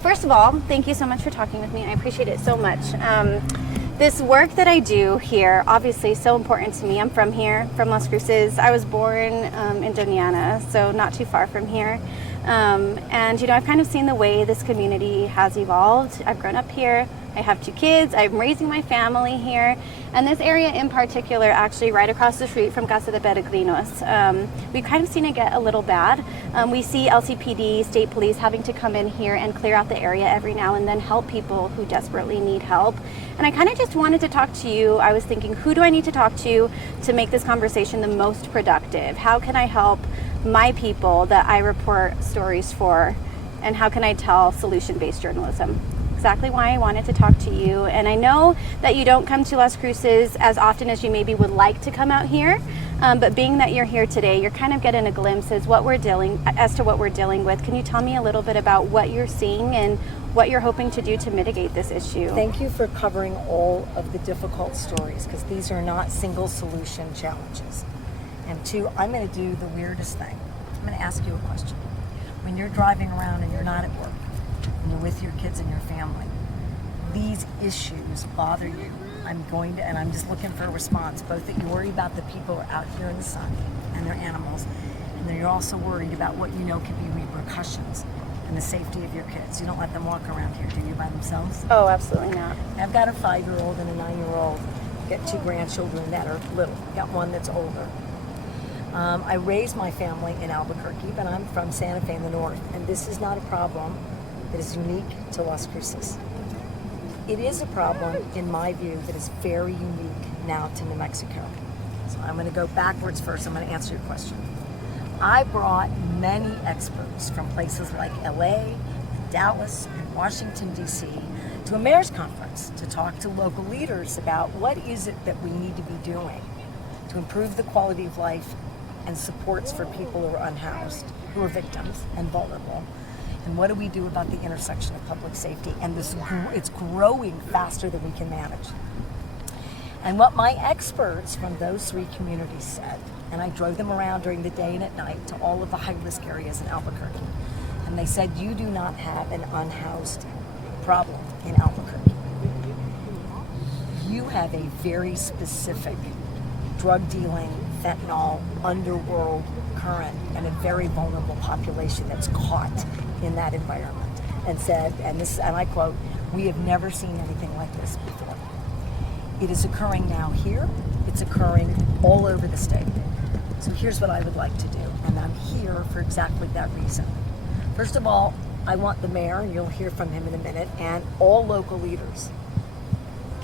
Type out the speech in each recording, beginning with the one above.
First of all, thank you so much for talking with me. I appreciate it so much. This work that I do here, obviously, is so important to me. I'm from here, from Las Cruces. I was born in Doniana, so not too far from here. And, you know, I've kind of seen the way this community has evolved. I've grown up here. I have 2 kids. I'm raising my family here. And this area in particular, actually right across the street from Casa de Peregrinos, we've kind of seen it get a little bad. We see LCPD, state police having to come in here and clear out the area every now and then, help people who desperately need help. And I kind of just wanted to talk to you. I was thinking, who do I need to talk to make this conversation the most productive? How can I help my people that I report stories for? And how can I tell solution-based journalism? Exactly why I wanted to talk to you. And I know that you don't come to Las Cruces as often as you maybe would like to come out here, but being that you're here today, you're kind of getting a glimpse as to what we're dealing with. Can you tell me a little bit about what you're seeing and what you're hoping to do to mitigate this issue? Thank you for covering all of the difficult stories, because these are not single solution challenges. And 2, I'm going to do the weirdest thing. I'm going to ask you a question. When you're driving around and you're not at work, and you're with your kids and your family, these issues bother you. I'm just looking for a response, both that you worry about the people who are out here in the sun and their animals, and then you're also worried about what you know could be repercussions and the safety of your kids. You don't let them walk around here, do you, by themselves? Oh, absolutely not. I've got a 5-year-old and a 9-year-old. I've got 2 grandchildren that are little. I've got one that's older. I raised my family in Albuquerque, but I'm from Santa Fe in the north, and this is not a problem that is unique to Las Cruces. It is a problem, in my view, that is very unique now to New Mexico. So I'm going to go backwards first. I'm going to answer your question. I brought many experts from places like LA, Dallas, and Washington, D.C. to a mayor's conference to talk to local leaders about what is it that we need to be doing to improve the quality of life and supports for people who are unhoused, who are victims and vulnerable. And what do we do about the intersection of public safety? And it's growing faster than we can manage. And what my experts from those 3 communities said, and I drove them around during the day and at night to all of the high-risk areas in Albuquerque, and they said, you do not have an unhoused problem in Albuquerque. You have a very specific drug dealing, fentanyl, underworld current, and a very vulnerable population that's caught in that environment, and said, and I quote, we have never seen anything like this before. It is occurring now here. It's occurring all over the state. So here's what I would like to do, and I'm here for exactly that reason. First of all, I want the mayor, and you'll hear from him in a minute, and all local leaders,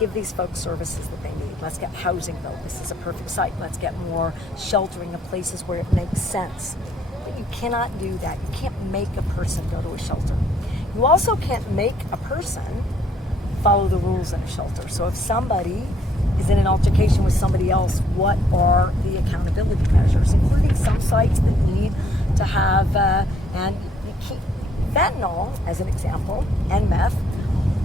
give these folks services that they need. Let's get housing built. This is a perfect site. Let's get more sheltering of places where it makes sense. But you cannot do that. You can't make a person go to a shelter. You also can't make a person follow the rules in a shelter. So if somebody is in an altercation with somebody else, what are the accountability measures, including some sites that need to have, fentanyl, as an example, and meth,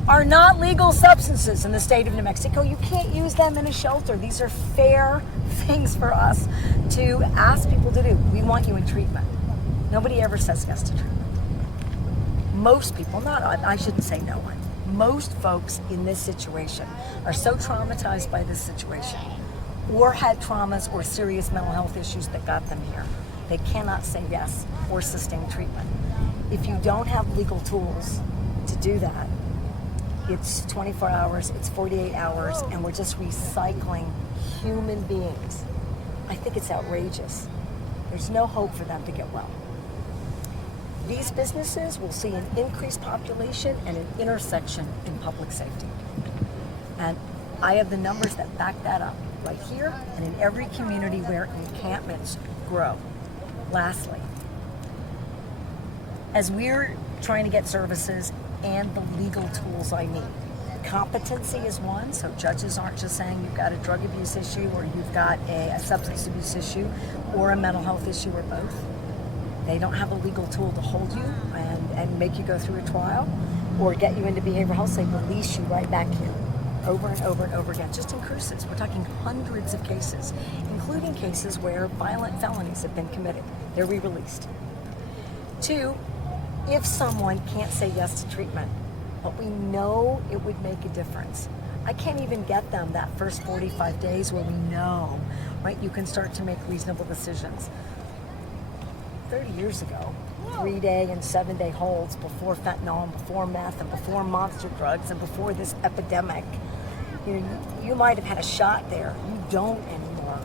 are not legal substances in the state of New Mexico. You can't use them in a shelter. These are fair things for us to ask people to do. We want you in treatment. Nobody ever says yes to treatment. Most people, I shouldn't say no one, most folks in this situation are so traumatized by this situation or had traumas or serious mental health issues that got them here. They cannot say yes or sustain treatment. If you don't have legal tools to do that, it's 24 hours, it's 48 hours, and we're just recycling human beings. I think it's outrageous. There's no hope for them to get well. These businesses will see an increased population and an intersection in public safety. And I have the numbers that back that up right here and in every community where encampments grow. Lastly, as we're trying to get services and the legal tools I need, competency is one, so judges aren't just saying you've got a drug abuse issue or you've got a substance abuse issue or a mental health issue or both. They don't have a legal tool to hold you and make you go through a trial or get you into behavioral health. They release you right back here over and over and over again. Just in Cruces, we're talking hundreds of cases, including cases where violent felonies have been committed. They're re-released. 2, if someone can't say yes to treatment, but we know it would make a difference. I can't even get them that first 45 days where we know, right, you can start to make reasonable decisions. 30 years ago, 3-day and 7-day holds before fentanyl and before meth and before monster drugs and before this epidemic, you might have had a shot there. You don't anymore.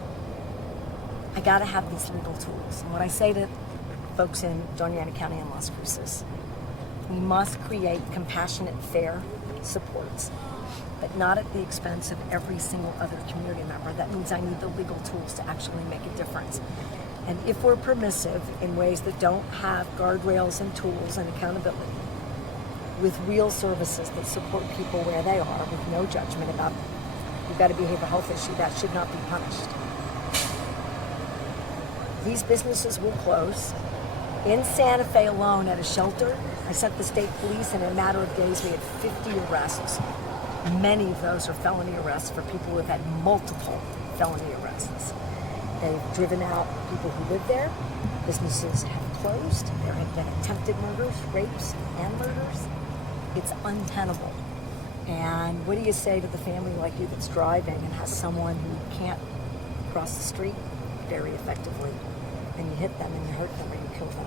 I gotta have these legal tools. And what I say to folks in Doña County and Las Cruces, we must create compassionate, fair supports, but not at the expense of every single other community member. That means I need the legal tools to actually make a difference. And if we're permissive in ways that don't have guardrails and tools and accountability, with real services that support people where they are, with no judgment about you've got a behavioral health issue, that should not be punished. These businesses will close. In Santa Fe alone at a shelter, I sent the state police, and in a matter of days we had 50 arrests. Many of those are felony arrests for people who have had multiple felony arrests. They've driven out people who live there. Businesses have closed. There have been attempted murders, rapes, and murders. It's untenable. And what do you say to the family like you that's driving and has someone who can't cross the street very effectively, and you hit them and you hurt them or you kill them?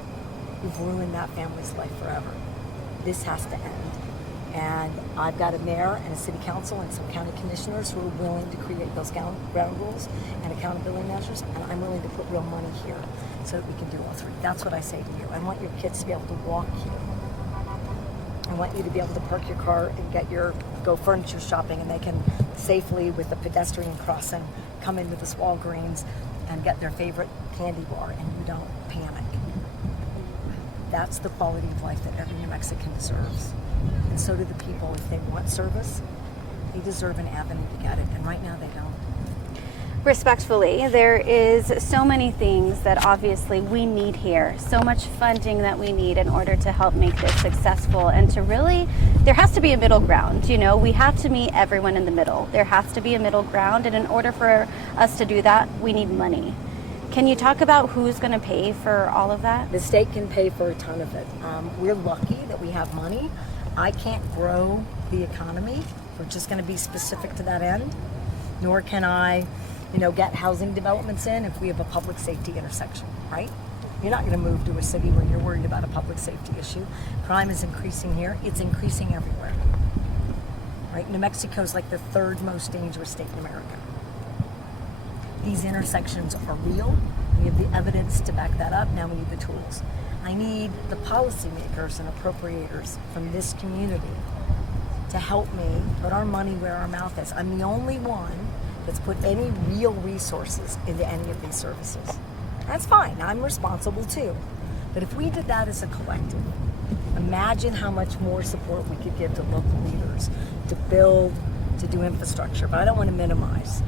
You've ruined that family's life forever. This has to end. And I've got a mayor and a city council and some county commissioners who are willing to create those ground rules and accountability measures, and I'm willing to put real money here so that we can do all three. That's what I say to you. I want your kids to be able to walk here. I want you to be able to park your car and go furniture shopping, and they can safely, with a pedestrian crossing, come into this Walgreens and get their favorite candy bar, and you don't panic. That's the quality of life that every New Mexican deserves. And so do the people. If they want service, they deserve an avenue to get it. And right now they don't. Respectfully, there is so many things that obviously we need here, so much funding that we need in order to help make this successful, and to really, there has to be a middle ground. We have to meet everyone in the middle. There has to be a middle ground, and in order for us to do that, we need money. Can you talk about who's going to pay for all of that? The state can pay for a ton of it. We're lucky that we have money. I can't grow the economy. We're just going to be specific to that end. Nor can I, get housing developments in if we have a public safety intersection, right? You're not going to move to a city where you're worried about a public safety issue. Crime is increasing here. It's increasing everywhere, right? New Mexico is like the third most dangerous state in America. These intersections are real. We have the evidence to back that up. Now we need the tools. I need the policymakers and appropriators from this community to help me put our money where our mouth is. I'm the only one that's put any real resources into any of these services. That's fine. I'm responsible too. But if we did that as a collective, imagine how much more support we could give to local leaders to build, to do infrastructure. But I don't want to minimize.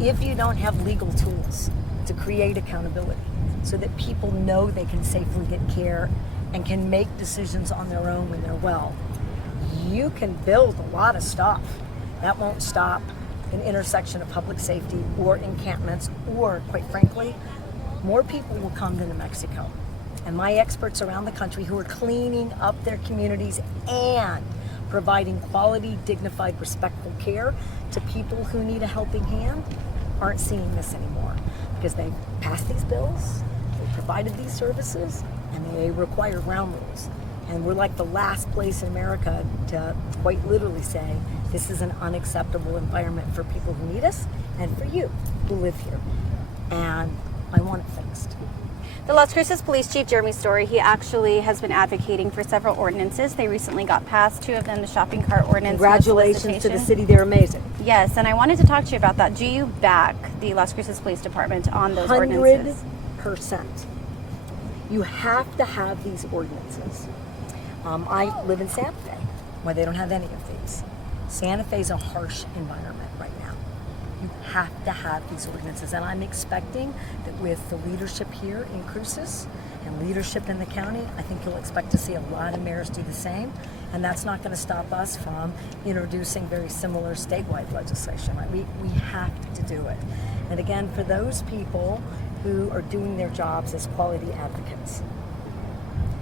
If you don't have legal tools to create accountability so that people know they can safely get care and can make decisions on their own when they're well, you can build a lot of stuff. That won't stop an intersection of public safety or encampments, or, quite frankly, more people will come to New Mexico. And my experts around the country who are cleaning up their communities and providing quality, dignified, respectful care to people who need a helping hand aren't seeing this anymore, because they passed these bills, they provided these services, and they require ground rules. And we're like the last place in America to quite literally say, this is an unacceptable environment for people who need us and for you who live here. And I want it fixed. The Las Cruces Police Chief, Jeremy Story, he actually has been advocating for several ordinances. They recently got passed, 2 of them, the shopping cart ordinance. Congratulations to the city, they're amazing. Yes, and I wanted to talk to you about that. Do you back the Las Cruces Police Department on those ordinances? 100%. You have to have these ordinances. I live in Santa Fe, where they don't have any of these. Santa Fe is a harsh environment right now. You have to have these ordinances, and I'm expecting that with the leadership here in Cruces and leadership in the county, I think you'll expect to see a lot of mayors do the same, and that's not going to stop us from introducing very similar statewide legislation. Right? We have to do it. And again, for those people who are doing their jobs as quality advocates,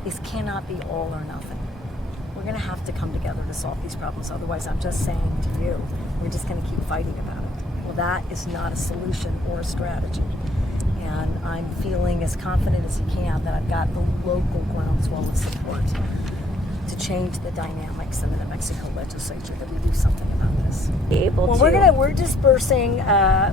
This cannot be all or nothing. We're going to have to come together to solve these problems. Otherwise, I'm just saying to you, we're just going to keep fighting about it. Well, that is not a solution or a strategy. And I'm feeling as confident as you can that I've got the local groundswell of support to change the dynamics in the New Mexico legislature, that we do something about this. We're dispersing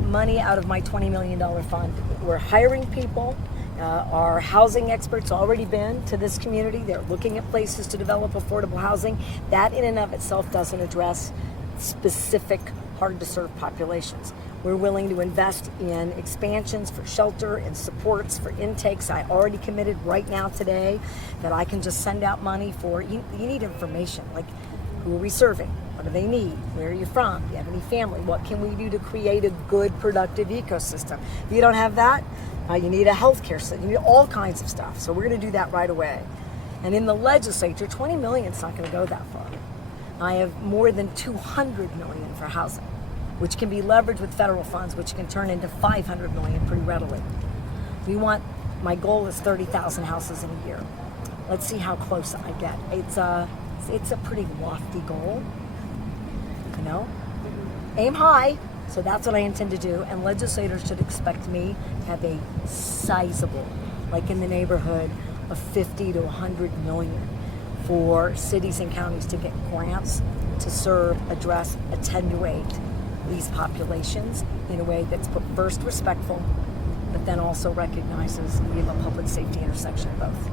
money out of my $20 million fund. We're hiring people. Our housing experts already been to this community. They're looking at places to develop affordable housing. That in and of itself doesn't address specific hard-to-serve populations. We're willing to invest in expansions for shelter and supports for intakes. I already committed right now today that I can just send out money for, you need information, like who are we serving? What do they need? Where are you from? Do you have any family? What can we do to create a good, productive ecosystem? If you don't have that, you need a healthcare system. You need all kinds of stuff. So we're going to do that right away. And in the legislature, 20 million is not going to go that far. I have more than 200 million for housing, which can be leveraged with federal funds, which can turn into 500 million pretty readily. My goal is 30,000 houses in a year. Let's see how close I get. It's a pretty lofty goal, you know? Aim high, so that's what I intend to do, and legislators should expect me to have a sizable, like in the neighborhood of 50 to 100 million for cities and counties to get grants to serve, address, attenuate these populations in a way that's first respectful, but then also recognizes we have a public safety intersection of both.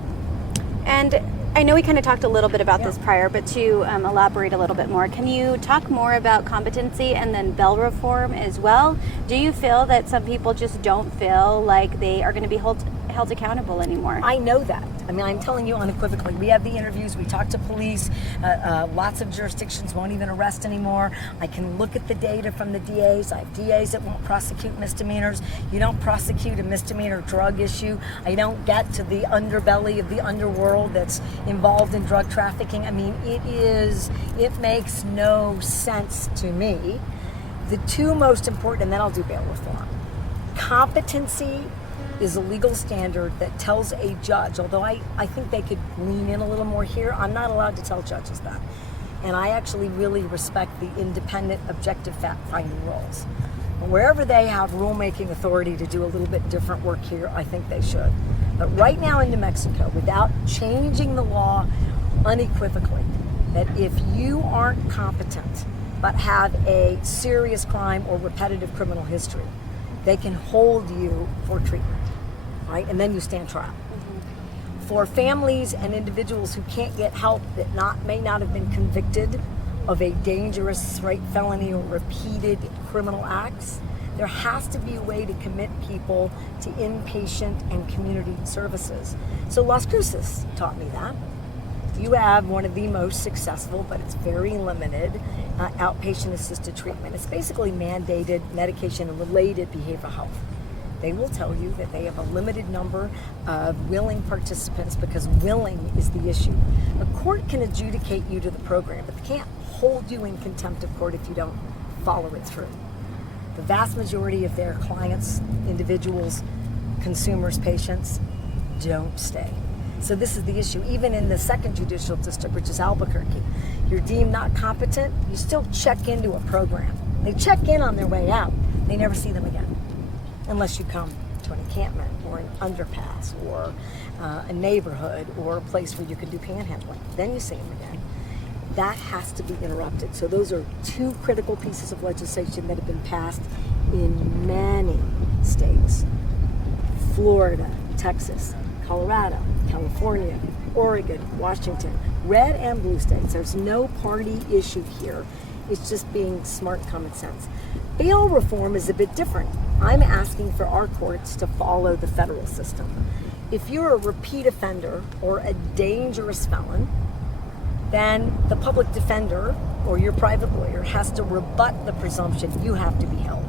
And I know we kind of talked a little bit about this prior, but to elaborate a little bit more, can you talk more about competency and then bail reform as well? Do you feel that some people just don't feel like they are going to be held accountable anymore? I know that. I mean, I'm telling you unequivocally. We have the interviews. We talk to police. Lots of jurisdictions won't even arrest anymore. I can look at the data from the DAs. I have DAs that won't prosecute misdemeanors. You don't prosecute a misdemeanor drug issue. I don't get to the underbelly of the underworld that's involved in drug trafficking. I mean, it makes no sense to me. The two most important, and then I'll do bail reform. Competency is a legal standard that tells a judge, although I think they could lean in a little more here, I'm not allowed to tell judges that. And I actually really respect the independent, objective fact-finding roles. But wherever they have rulemaking authority to do a little bit different work here, I think they should. But right now in New Mexico, without changing the law unequivocally, that if you aren't competent but have a serious crime or repetitive criminal history, they can hold you for treatment, right? And then you stand trial. Mm-hmm. For families and individuals who can't get help that may not have been convicted of a dangerous felony or repeated criminal acts, there has to be a way to commit people to inpatient and community services. So Las Cruces taught me that. You have one of the most successful, but it's very limited, outpatient assisted treatment. It's basically mandated medication and related behavioral health. They will tell you that they have a limited number of willing participants because willing is the issue. A court can adjudicate you to the program, but they can't hold you in contempt of court if you don't follow it through. The vast majority of their clients, individuals, consumers, patients, don't stay. So this is the issue. Even in the second judicial district, which is Albuquerque, you're deemed not competent, you still check into a program. They check in on their way out. They never see them again, unless you come to an encampment or an underpass or a neighborhood or a place where you can do panhandling. Then you see them again. That has to be interrupted. So those are two critical pieces of legislation that have been passed in many states. Florida, Texas, Colorado, California, Oregon, Washington, red and blue states. There's no party issue here. It's just being smart common sense. Bail reform is a bit different. I'm asking for our courts to follow the federal system. If you're a repeat offender or a dangerous felon, then the public defender or your private lawyer has to rebut the presumption you have to be held.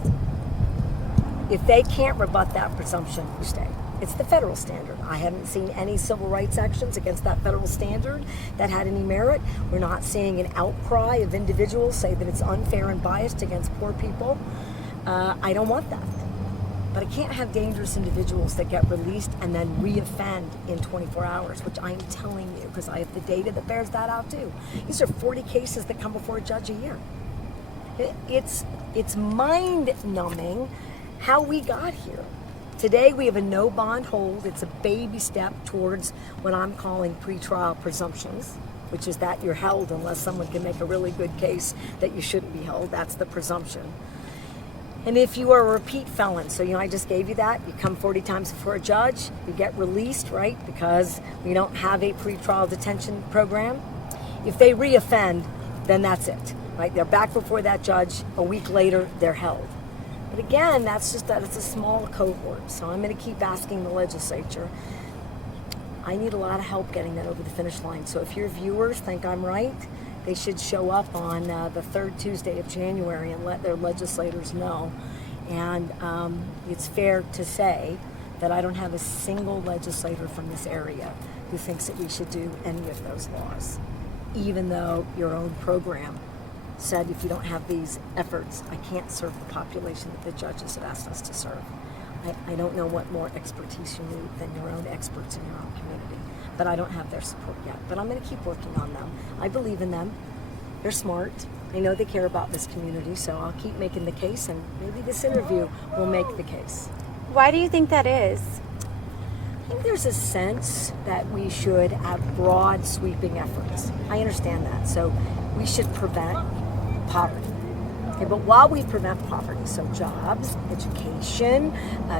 If they can't rebut that presumption, you stay. It's the federal standard. I haven't seen any civil rights actions against that federal standard that had any merit. We're not seeing an outcry of individuals say that it's unfair and biased against poor people. I don't want that. But I can't have dangerous individuals that get released and then reoffend in 24 hours, which I'm telling you, because I have the data that bears that out too. These are 40 cases that come before a judge a year. It's mind-numbing how we got here. Today we have a no bond hold. It's a baby step towards what I'm calling pretrial presumptions, which is that you're held unless someone can make a really good case that you shouldn't be held. That's the presumption. And if you are a repeat felon, so I just gave you that, you come 40 times before a judge, you get released, right? Because we don't have a pretrial detention program. If they reoffend, then that's it, right? They're back before that judge. A week later, they're held. But again, that's a small cohort. So I'm going to keep asking the legislature. I need a lot of help getting that over the finish line. So if your viewers think I'm right, they should show up on the third Tuesday of January and let their legislators know. And it's fair to say that I don't have a single legislator from this area who thinks that we should do any of those laws, even though your own program said if you don't have these efforts, I can't serve the population that the judges have asked us to serve. I don't know what more expertise you need than your own experts in your own community, but I don't have their support yet. But I'm going to keep working on them. I believe in them. They're smart. I know they care about this community, so I'll keep making the case, and maybe this interview will make the case. Why do you think that is? I think there's a sense that we should have broad, sweeping efforts. I understand that. So we should prevent poverty. Okay, but while we prevent poverty, so jobs, education,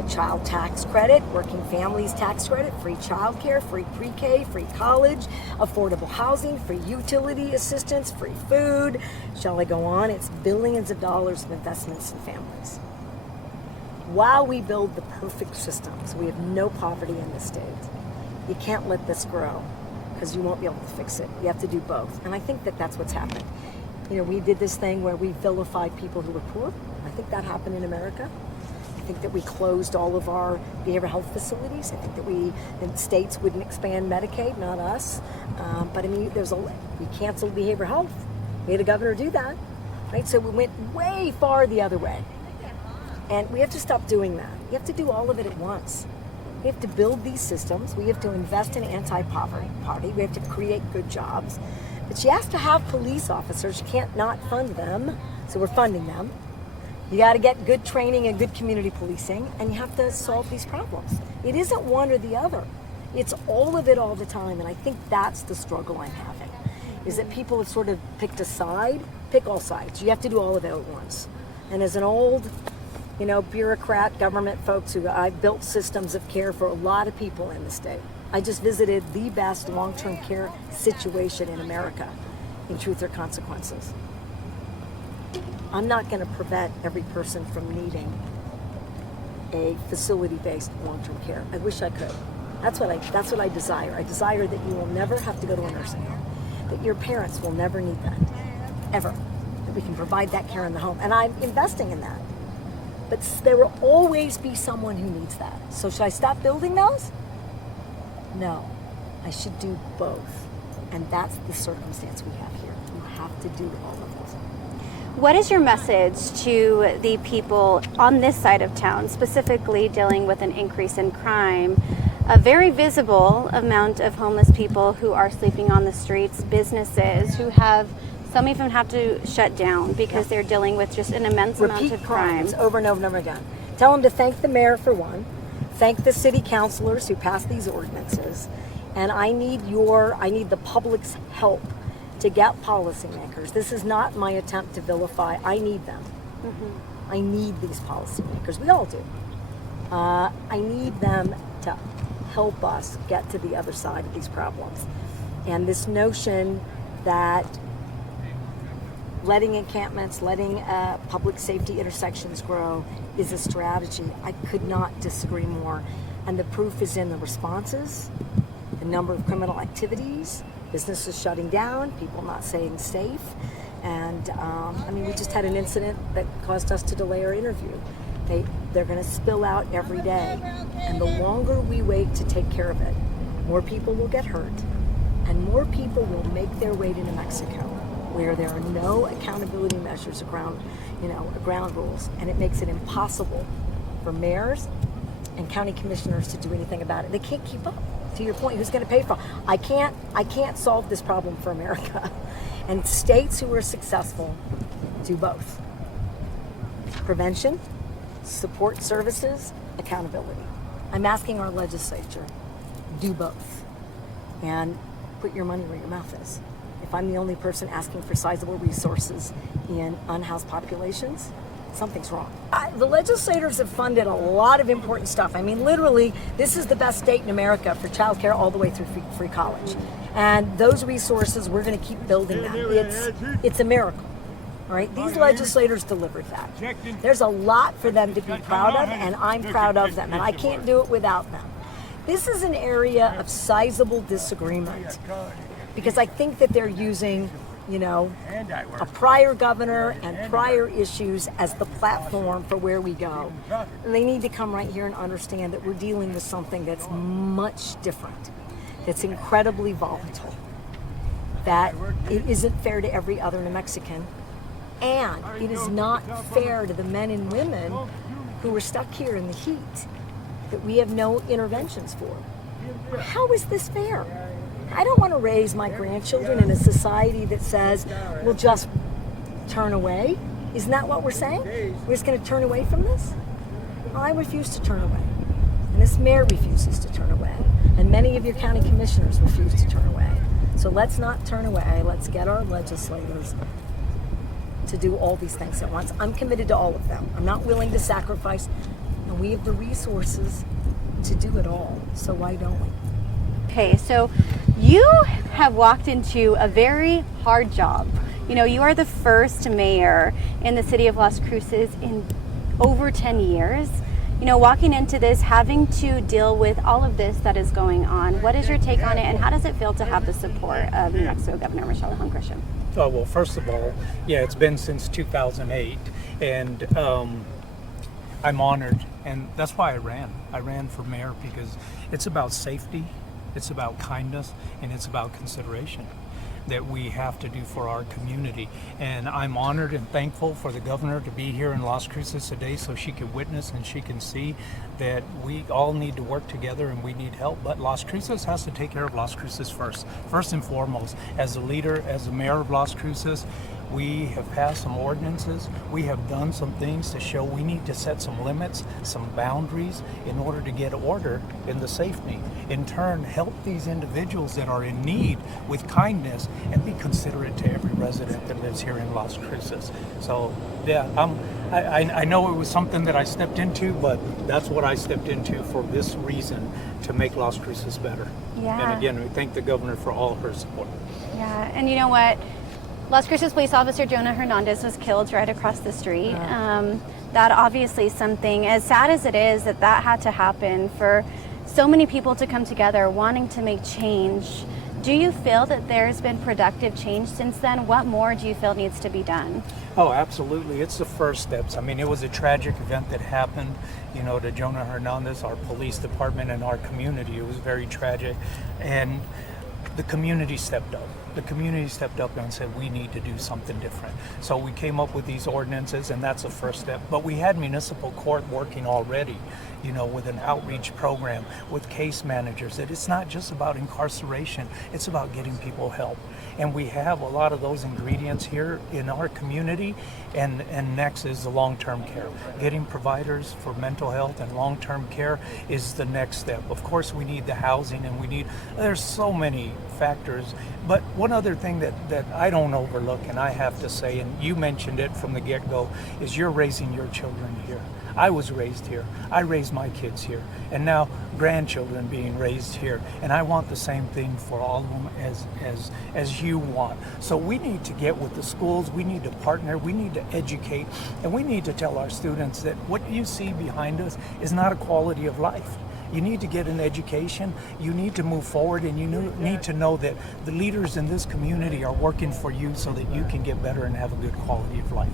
child tax credit, working families tax credit, free childcare, free pre-K, free college, affordable housing, free utility assistance, free food, shall I go on? It's billions of dollars of investments in families. While we build the perfect systems, we have no poverty in this state. You can't let this grow because you won't be able to fix it. You have to do both. And I think that that's what's happened. We did this thing where we vilified people who were poor. I think that happened in America. I think that we closed all of our behavioral health facilities. I think that the states wouldn't expand Medicaid, not us. But we canceled behavioral health. We had a governor do that, right? So we went way far the other way. And we have to stop doing that. You have to do all of it at once. We have to build these systems. We have to invest in anti-poverty. We have to create good jobs. But you have to have police officers. You can't not fund them. So we're funding them. You got to get good training and good community policing. And you have to solve these problems. It isn't one or the other. It's all of it all the time. And I think that's the struggle I'm having, is that people have sort of picked a side. Pick all sides. You have to do all of it at once. And as an old bureaucrat, government folks I built systems of care for a lot of people in the state. I just visited the best long-term care situation in America in Truth or Consequences. I'm not going to prevent every person from needing a facility-based long-term care. I wish I could. That's what I desire. I desire that you will never have to go to a nursing home, that your parents will never need that, ever. That we can provide that care in the home. And I'm investing in that. But there will always be someone who needs that. So should I stop building those? No. I should do both. And that's the circumstance we have here. You have to do all of those. What is your message to the people on this side of town, specifically dealing with an increase in crime, a very visible amount of homeless people who are sleeping on the streets, businesses who some even have to shut down because they're dealing with just an immense amount of crime. Over and over and over again. Tell them to thank the mayor for one, thank the city councilors who passed these ordinances, and I need the public's help to get policymakers. This is not my attempt to vilify. I need them. Mm-hmm. I need these policymakers. We all do. I need them to help us get to the other side of these problems. And this notion that letting encampments, letting public safety intersections grow is a strategy. I could not disagree more. And the proof is in the responses, the number of criminal activities, businesses shutting down, people not staying safe. And we just had an incident that caused us to delay our interview. They're going to spill out every day. And the longer we wait to take care of it, more people will get hurt, and more people will make their way to New Mexico, where there are no accountability measures, ground rules, and it makes it impossible for mayors and county commissioners to do anything about it. They can't keep up. To your point, who's going to pay for it? I can't solve this problem for America. And states who are successful do both. Prevention, support services, accountability. I'm asking our legislature, do both. And put your money where your mouth is. If I'm the only person asking for sizable resources in unhoused populations, something's wrong. The legislators have funded a lot of important stuff. I mean, literally, this is the best state in America for childcare all the way through free college. And those resources, we're going to keep building them. It's a miracle. All right, these legislators delivered that. There's a lot for them to be proud of, and I'm proud of them, and I can't do it without them. This is an area of sizable disagreement because I think that they're using, a prior governor and prior issues as the platform for where we go. And they need to come right here and understand that we're dealing with something that's much different, that's incredibly volatile, that it isn't fair to every other New Mexican, and it is not fair to the men and women who are stuck here in the heat that we have no interventions for. How is this fair? I don't want to raise my grandchildren in a society that says we'll just turn away. Isn't that what we're saying? We're just going to turn away from this? Well, I refuse to turn away. And this mayor refuses to turn away. And many of your county commissioners refuse to turn away. So let's not turn away. Let's get our legislators to do all these things at once. I'm committed to all of them. I'm not willing to sacrifice. And we have the resources to do it all. So why don't we? Okay, so you have walked into a very hard job. You are the first mayor in the city of Las Cruces in over 10 years. Walking into this, having to deal with all of this that is going on, what is your take on it, and how does it feel to have the support of New Mexico Governor Michelle Lujan-Grisham? Oh, well, first of all, it's been since 2008, and I'm honored, and that's why I ran. I ran for mayor because it's about safety, it's about kindness, and it's about consideration that we have to do for our community. And I'm honored and thankful for the governor to be here in Las Cruces today so she can witness and she can see that we all need to work together and we need help. But Las Cruces has to take care of Las Cruces first and foremost. As a leader, as the mayor of Las Cruces, we have passed some ordinances. We have done some things to show we need to set some limits, some boundaries in order to get order in the safety. In turn, help these individuals that are in need with kindness and be considerate to every resident that lives here in Las Cruces. So, yeah, I know it was something that I stepped into, but that's what I stepped into for this reason, to make Las Cruces better. Yeah. And again, we thank the governor for all her support. Yeah, and you know what? Las Cruces police officer Jonah Hernandez was killed right across the street. That obviously is something, as sad as it is that had to happen, for so many people to come together wanting to make change. Do you feel that there's been productive change since then? What more do you feel needs to be done? Oh, absolutely. It's the first steps. I mean, it was a tragic event that happened, to Jonah Hernandez, our police department, and our community. It was very tragic. And the community stepped up. The community stepped up and said, we need to do something different. So we came up with these ordinances, and that's the first step. But we had municipal court working already, with an outreach program, with case managers, that it's not just about incarceration, it's about getting people help. And we have a lot of those ingredients here in our community, and next is the long-term care. Getting providers for mental health and long-term care is the next step. Of course, we need the housing, and there's so many factors. But one other thing that I don't overlook, and I have to say, and you mentioned it from the get-go, is you're raising your children here. I was raised here. I raised my kids here. And now grandchildren being raised here. And I want the same thing for all of them as you want. So we need to get with the schools. We need to partner. We need to educate. And we need to tell our students that what you see behind us is not a quality of life. You need to get an education, you need to move forward, and you need to know that the leaders in this community are working for you so that you can get better and have a good quality of life.